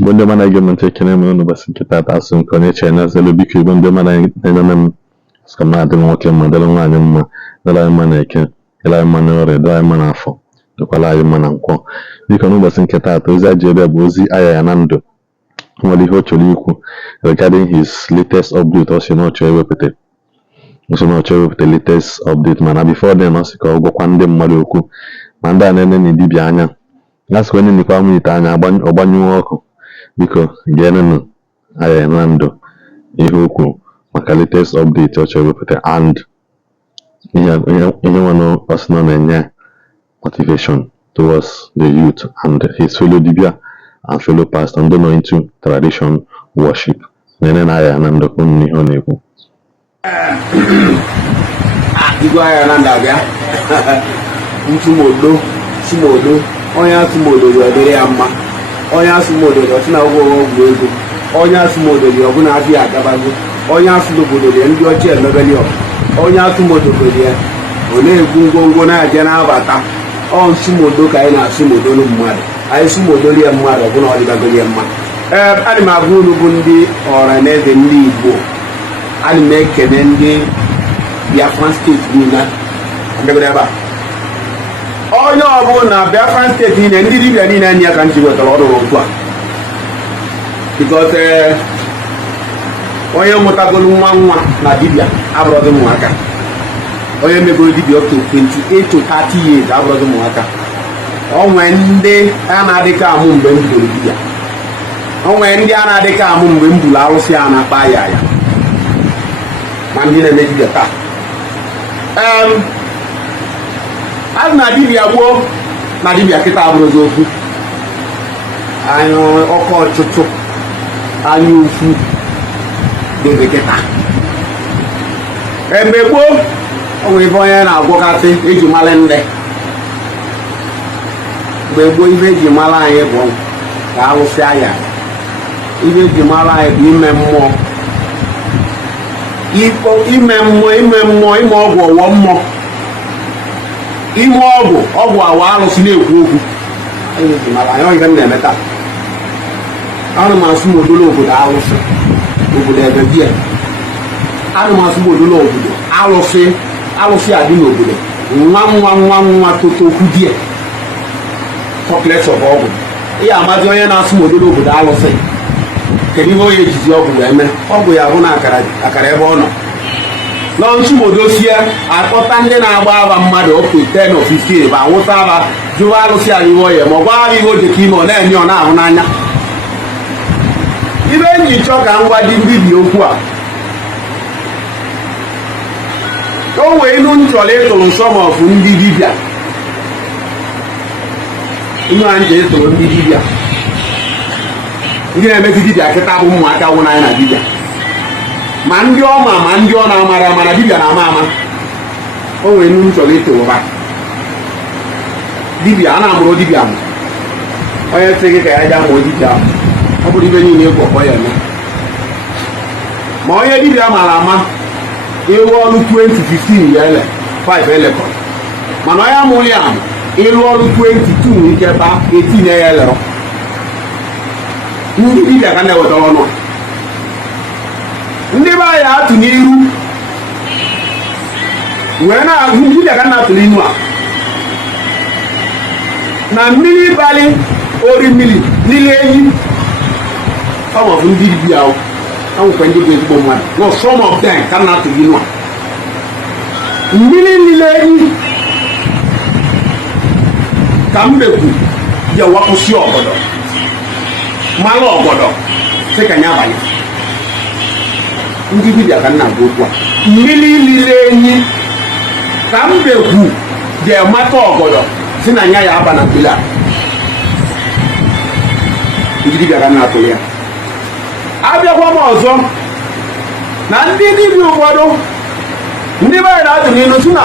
Bonde mana game taking him on the bus at us and connection as the Lubiku, Bonde mana and some not working Madalama, the Limanake, the Limanore, the Limanafo, the Palai Mananco. You can always think at Jada Bozi Ayaya Nando. What he regarding his latest update, also not repeated. Also not the latest update, man. Before then, also called Gokwande Maluku, Manda and then Dibiana. That's when in the family time, Obanyu because again, Nando, Ihuku, my latest update, also repeated, and anyone of us known motivation towards the youth and his fellow Dibia and fellow pastor and don't into tradition worship. Nene Ayaya Nando Unni Honeku. Igbo Nando bia. Ntumodo, Simodo, Onya Simodo dere amma. Onya Simodo tina ogo ego. Onya Simodo di oguna abi agabago. Onya Simodo di ndi oche emebeli o. Onya Simodo de ole egungongo na aje na abata. On Simodo ka ina Simodo no mmadu. Ai Simodo li mmadu oguna odi bago li mma. Ani ma gunu bundi ora neze Ndi Igbo. Ani mekene ndi Biafran state ni na ndebeba. Onye ọbụla Biafran state ni na ndị dibia ni na anya ka nji wetara ọrụ otu a. Because onye mụtagolu nwa na dibia abụrụzi ụmụaka. Onye megoro dibia up to 28 to 30 years abụrụzi ụmụaka. Onwe ndị a na-adịka amụ mgbe m bidoro dibia. Onwe ndị a na-adịka amụ mgbe m buru arụsị a na-akpa Ayaya. Ma ndị na-eme dibia taa. As na dibia gboo na dibia kịta abụrụzi okwu. Anya ọkọ ọchụchụ, anya ufu dịzi kịta. Mgbe gboo o nwere ife onye na-agwọkasị eji mara ndị. Mgbe gboo ife eji mara anyị bụ ka arụsị Ayaya. Ife eji mara anyị bụ ime mmụọ. Ime mmụọ, ime ọgwụ ọwọ mmụọ. Ime ọgwụ awa arụsị na-ekwu okwu. Anyị ihe m na-emeta. Ana m asụ modolo obodo arụsị. Obodo ebe bịa. Ana m asụ modolo obodo arụsị adị n'obodo. Nwa totokwu die. Complex of ọgwụ. Ihe amazi onye na-asụ modolo obodo arụsị. Kedu ihe onye ejizi ọgwụ eme? Ọgwụ ya bụ na akara ebe ọ nọ. N'ọnụ modosie akpọta ndị na-agba aba mmadụ up to 10 or 15 ba nwụta aba jụwa arụsị arịwo ya ma ọ gwa ihe o jeka ime ọ na-enye ọ na-ahụ n'anya. Ibe enyi chọ ka ngwa dị mbibi okwu a. O wee inu nchọrọ ịtụrụ nsọmọfụ ndị dibịa. Inu a nje ịtụrụ ndị dibịa. Ndị na-emezi dibịa kịta bụ ụmụaka wụ n'anya na dibịa. Ma ndị ọma ma ndị ọ na-amara mana dibịa na-ama ama. O nwere inu nchọrọ ịtụrụ ba. Dibịa a na-amụrụ dibịa mụ. Onye sị gị ka ya jee mụọ dibịa ahụ. Ọ bụrụ ibe niile gwọkọ ya eme. Ma onye dibịa mara ama ịrụ ọrụ 2015 ya 5 elekọ. Mana onye amụrụ ya amụ ịrụ ọrụ 22 ike ba 18 ya elero. Ndị dibịa ka na-eweta ọnụ. Ndị be anyị atụ n'iru wee na-ahụ ndị dibịa ka na-atụrụ inu a. Na mmiri bali ori mmiri n'ile enyi. Some of ndị dibịa ahụ anwụkwa ndị bụ ezigbo mmadụ. No, some of them ka na-atụrụ inu a. Mmiri n'ile enyi ka mbekwu ya wapụsị ọgọdọ. Mmalụ ọgọdọ sị ka nya abanye. Ndị dibịa ka na-agwa okwu a. Mmiri n'ile enyi ka mbekwu ga-emata ọgọdọ si na nya ya aba na mmiri a. Ndị dibịa ka na-atụrụ ya. Abịakwa m ọzọ na ndị dibịa ụfọdụ ndị be anyị na-atụ n'inu si na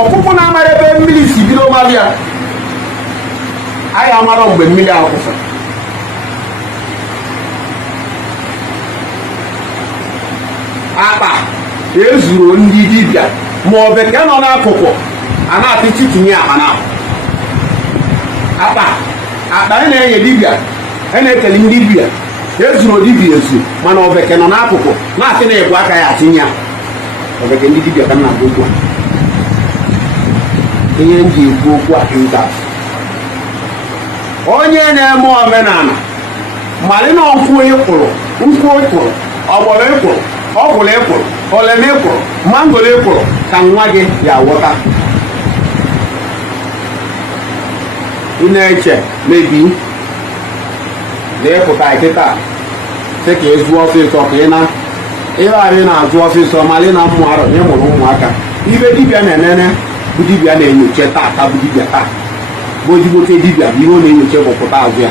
ọkụkụ na-amara ebe mmiri si bido mali ya. Anyị amara mgbe mmiri ahụ kwụsịrị. Akpa ezuru ndị dibịa ma ọ bụ nke nọ n'akụkụ a na-atịchi tinye akpa na akpa anyị na-enye dibịa na-ekele ndị dibịa ezuru dibịa ezu mana oveke nọ n'akụkụ na-asị na ịbụ aka ya atinye ya oveke ndị dibịa ka nna bụ okwu ihe m ji ekwu okwu a kịta onye na-eme omenala mali na nkwụ ịkwụrụ ọgbọrọ ịkwụrụ ọgwụrụ ịkwụrụ oleme ịkwụrụ mangoro ịkwụrụ ka nwa gị ya ghọta ị na-eche mebi na ịpụta kịta sị ka ịzụ ọsịsọ ka ị na ịghara ị na-azụ ọsịsọ mali na mmụ arụ na ịmụrụ ụmụaka ibe dibịa na-enene bụ dibịa na-enyocha taa bụ dibịa taa bụ ojigbote dibịa bụ ihe ọ na-enyocha bụ pụta azụ ya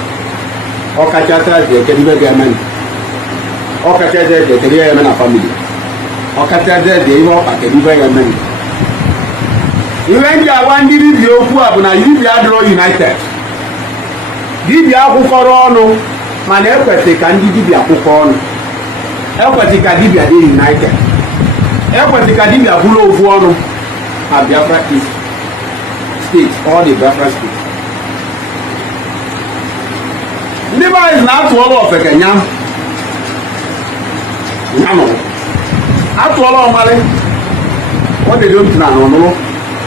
ọkachasị eze ekedibe ga-eme ọkachasị eze ekedibe ya eme na famili ọkachasị eze ihe ọkpa kedibe ya eme ihe ndị agwa ndị dibịa okwu a bụ na dibịa adịrọ united dibịa akwụkọrọ ọnụ mana ekwesịrị ka ndị dibịa akwụkọ ọnụ ekwesịrị ka dibịa dị united ekwesịrị ka dibịa bụrụ ofu ọnụ na Biafra East State all the Biafra State ndị be anyị na-atụ ọrụ ofeke nya nụrụ atụọla ọmalị ọ dịrị otu na ọnụrụ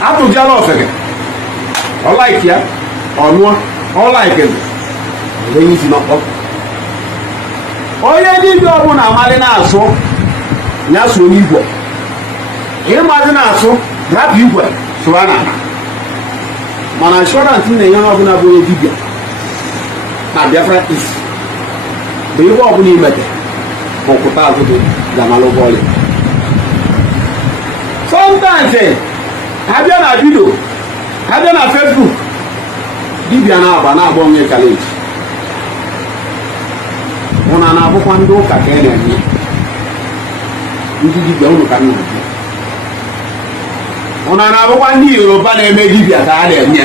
atụjala ofeke ọlaiki ya ọnụọ ọlaiki onye isi n'ọkpọ onye dibịa ọbụla amalị na-asụ ya so onye igwe ịmazi na-asụ rapụ igwe sụra na mana inshọransị na-enye onye ọbụla bụ onye dibịa na Biafra East bụ ihe ọbụla imete ọkụta azụ gị ga-amalụgwọ ọlị sometimes abịa na vidio abịa na Facebook dibịa na-agba onye challenge ụna na-abụkwa ndị ụka ka ị na-eme ndị dibịa ụnụ ka nna gị ụna na-abụkwa ndị Yoruba na-eme dibịa ka a na-eme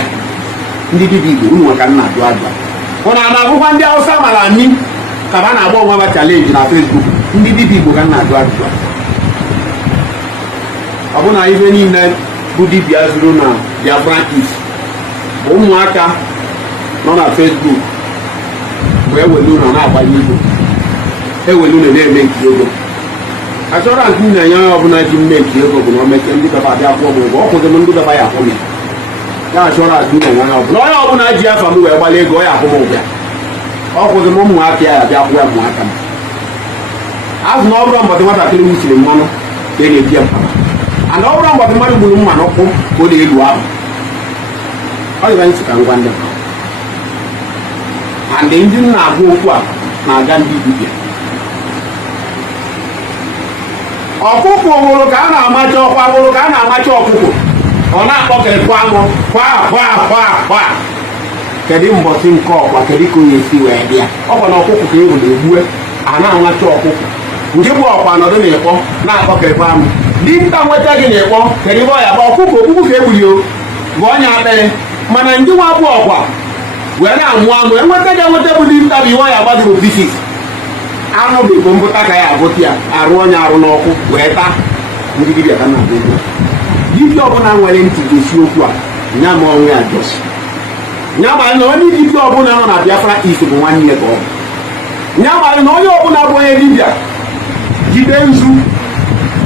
ndị dibịa Igbo ụnụ ka nna jụ ajụ ụna na-abụkwa ndị Hausa mara anyị ka ha na-agba onwe ha challenge na Facebook ndị dibịa Igbo ka nna jụ ajụ ọ bụ na ife niile bụ dibịa zuru na Biafra East bụ ụmụaka nọ na Facebook bụ ewelu na na-agbanye Igbo ewelu na na-eme nke ego ashọransị na-enye onye ọbụla ji mme nke ego bụ na o mechie ndị baba abịa kwụọ ụgwọ ọ kwụzi m ndị baba ya akwụ m ya ashọransị na-enye onye ọbụla ji afa m wee gbalị ego ọ ya akwụ m ụgwọ ya ọ kwụzi m ụmụaka ya abịa kwụọ ya ụmụaka m azụ na ọ bụrụ mbọdị nwatakịrị wuchiri mmanụ ka e na-eji ya mpara ana ọ bụrụ mbọdị mmadụ gburu mma n'ụkwụ ka ọ na-elu ahụ ọ dịba nsị ka ngwa ndị andị ndị na-agụ okwu a na-aga ndị dibịa ọkụkụ hụrụ ka a na-amacha ọkwa hụrụ ka a na-amacha ọkụkụ ọ na-akpọkere kwamụ kwa kedu mbọchị nke ọkwa kedu ka onye si wee bịa ọkwa na ọkụkụ ka ewu na-egbue a na-amacha ọkụkụ nke bụ ọkwa nọdụ na-ekpọ na-akpọkere kwamụ dinta nweta gị na-ekpọ kedu ebe ọ ya gba ọkụkụ okpukpu ka egburi o bụ ọnya akpịrị mana ndị nwa bụ ọkwa wee na-amụ amụ enweta ga-enweta bụ dinta bụ iwe ya gbadoro bisis anụ bụ igbo mbụta ka ya abụta ya arụ onye arụ n'ọkụ wee taa ndị dibịa ka na-abụ ego dibịa ọbụla nwere ntị ga-esi okwu a nya ma ọnwụ ya jos nya mara na onye dibịa ọbụla nọ na Biafra East bụ nwanne ya ka ọ bụ nya mara na onye ọbụla bụ onye dibịa jide nzu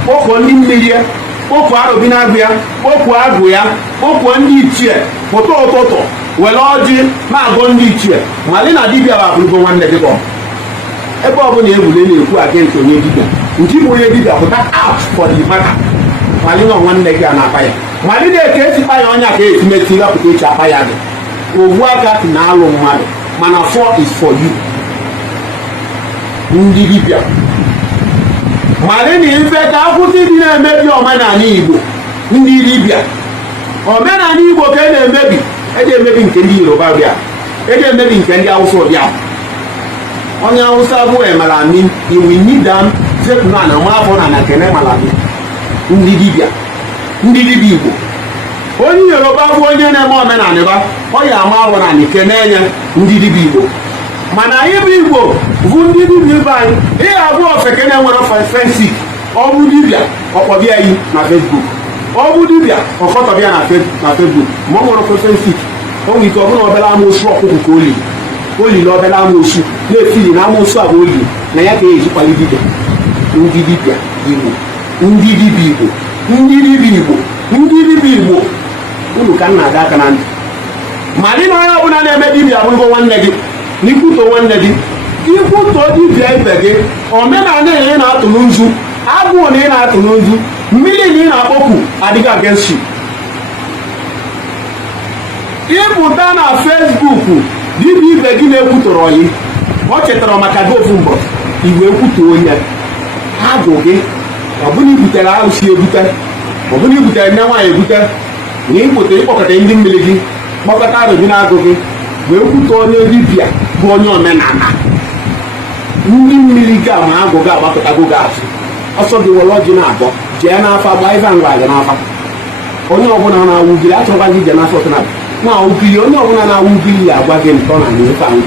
kpọkọ ndị mmiri ya kpọkọ arụbi na-agụ ya kpọkọ agụ ya kpọkọ ndị ichie pụta ụtụtụ were ọjị na-agụ ndị ichie mali na dibịa bụ abụrụgo nwanne gị ka ebe ọbụla ebule na-ekwu against onye dibịa nke bụ onye dibịa pụta out for the matter mali na nwanne gị a na-akpa ya mali na-eke esi kpa ya ọnya ka esi meti ịgapụta echi akpa ya dị ovu aka na-alụ mmadụ mana 4 is for you ndị dibịa mali na ife ka akwụsị dị na-emebi omenala Igbo ndị dibịa omenala Igbo ka e na-emebi eji emebi nke ndị Yoruba bịa eji emebi nke ndị Hausa bịa onye Hausa bụ emalami iwu nidam sekuna na mafọ na kene malami ndị dibịa Igbo onye Yoruba bụ onye na-eme omenala ba ọ ya ama ahụ na kene ya ndị dibịa Igbo mana anyị bụ Igbo bụ ndị dibịa ibe anyị ihe abụọ ofeke na-enwere fensik ọ bụ dibịa ọkpọbịa yi na Facebook ọ bụ dibịa ọfọtọbịa na Facebook ma ọ nwere fensik o nwere ike ọ bụla obere ama osu ọkụkụ ka o liri olili obere amoosu na-efili na amoosu abụ oli na ya ka ejikwali dibịa ndị dibịa Igbo ndị dibịa Igbo ndị dibịa Igbo ndị dibịa Igbo unu ka nna aga aka na ntị ma dị na onye ọbụla na-eme dibịa abụrụgo nwanne gị na ikwuto nwanne gị ikwuto dibịa ibe gị omenala na ị na-atụ n'nzu agwụ na ị na-atụ n'nzu mmiri na ị na-akpọpụ adịghị against you. Ịpụta na Facebook dibịa ibe gị na-ekwutọrọ ọyị ọ chetara maka gị ofu mbọ iwe ekwuto onye agwụ gị ọbụna ibutere arụsị ebute ọbụna ibutere nne nwaanyị ebute na ịpụta ịkpọkọta ndị mmiri gị kpọkọta arụbi na-agụ gị wee kwuto onye dibịa bụ onye omenala ndị mmiri gị ma agụ gị agbapụtago gị azụ ọsọ gị were ọjị na-abọ jee n'afa gbaa ife ngwa gị n'afa onye ọbụla na-awụ ugiri achọrọkwa gị ije n'afọ ọtụna nwa ugiri onye ọbụla na-awụ ugiri ya agwa gị ntọ na ife ahụ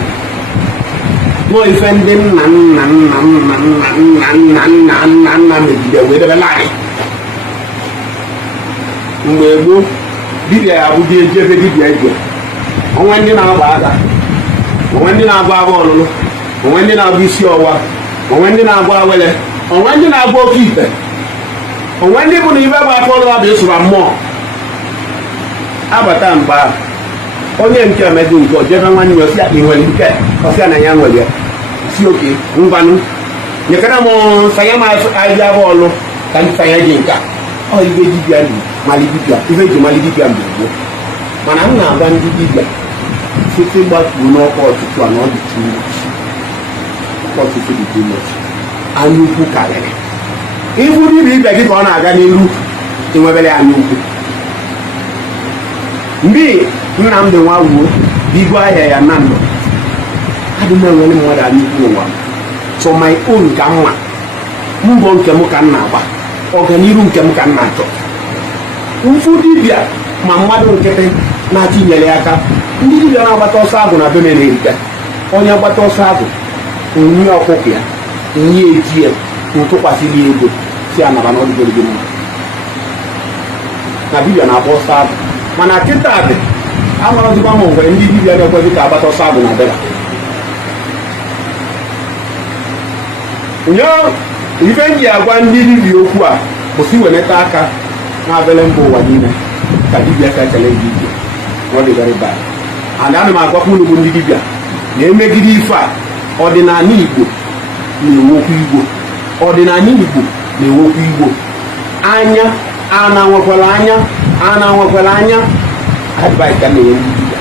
nọọ ife ndị nna nna nna nna nna nna nna nna nna megide wee debela anyị mgbe gboo dibịa ya bụ dị eji ebe dibịa igwe onwe ndị na-agba aka onwe ndị na-agba agba ọlụlụ onwe ndị na-agba isi ọwa onwe ndị na-agba awele onwe ndị na-agba oke ite onwe ndị bụ na ibe bụ afọ ọlụla bụ ịsụra mmụọ abata mgbe onye nke emedi nke ojebe nwanne ya osi akpa nwere nke ọsịa na ya nwere ya si oke ngwanụ nyekana m sanya m ahịa abụ ọlụ ka ndị sanya ji nka ọ ibe dibịa dị mali dibịa ife eji mali dibịa mgbe gboo mana m na-agwa ndị dibịa site gbatuo n'ọkwa ọtụtụ a na ọ dị ọtụtụ dị timochi anya ukwu karịrị ibu dibịa ibe gị ka ọ na-aga n'iru enwebere anya ukwu mgbe Nnamdị nwa wuo bigo ahịa ya Nando adị m enwere mmadụ anya ukwu ụwa so my own ka mma mbọ nke m ka m na-agba ọganiru nke m ka m na-achọ mfu dibịa ma mmadụ nkịtị na-atinyere ya aka ndị dibịa na-agbata ọsọ agụ na be na-erite onye agbata ọsọ agụ onye ọkụkọ ya onye eji ya ntụkwasịrị ego si anaba n'ọdịgoro gị mma na dibịa na-agba ọsọ agụ mana kịta dị amarọzikwa m mgbe ndị dibịa na-ekwezi ka agbata ọsọ agụ na bela ụnyaahụ ife m ji agwa ndị dibịa okwu a kwụsị weneta aka na-abịala mba ụwa niile ka dibịa ka ekele ndị dibịa n'ọdịgara baa ana m agwakwa unu bụ ndị dibịa na-emegide ife a ọdịnala Igbo na-ewokwu Igbo ọdịnala Igbo na-ewokwu Igbo anya a na-nwekwara anya a na-nwekwara anya advice ka na-enye ndị dibịa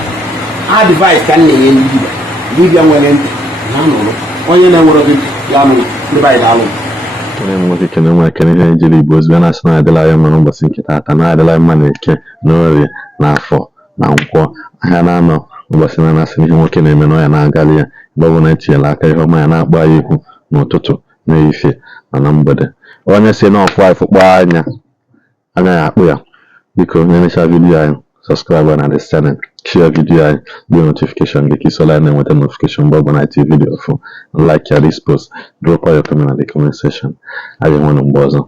advice ka na-enye ndị dibịa dibịa nwere ntị ya nụrụ onye na-enwere gị ya nụrụ ndị baịbụl alụ kene m nwoke kene nwa kene ihe njiri Igbo ozugbo na-asị na adịla ya mma n'ụbọchị nke taata na adịla mma na Eke na Orie na Afọ na Nkwọ ahịa na-anọ ụbọchị na-asị ihe nwoke na-eme na ọ ya na-agalị ya mgbe ọ bụla etinyela aka ihe ọma ya na-akpọ anyị ikwu n'ụtụtụ n'ehihie na na mgbede onye si n'ọkwa ifụkpọ anya ya akpụ ya biko nyerecha vidiyo anyị subscribe na this channel share vidiyo anyị gbe notification gị ka isola anyị na-enweta notification mgbe ọ bụla iti vidiyo fụ like ya this post drop your comment na the comment section anyị nwere mgbe ọzọ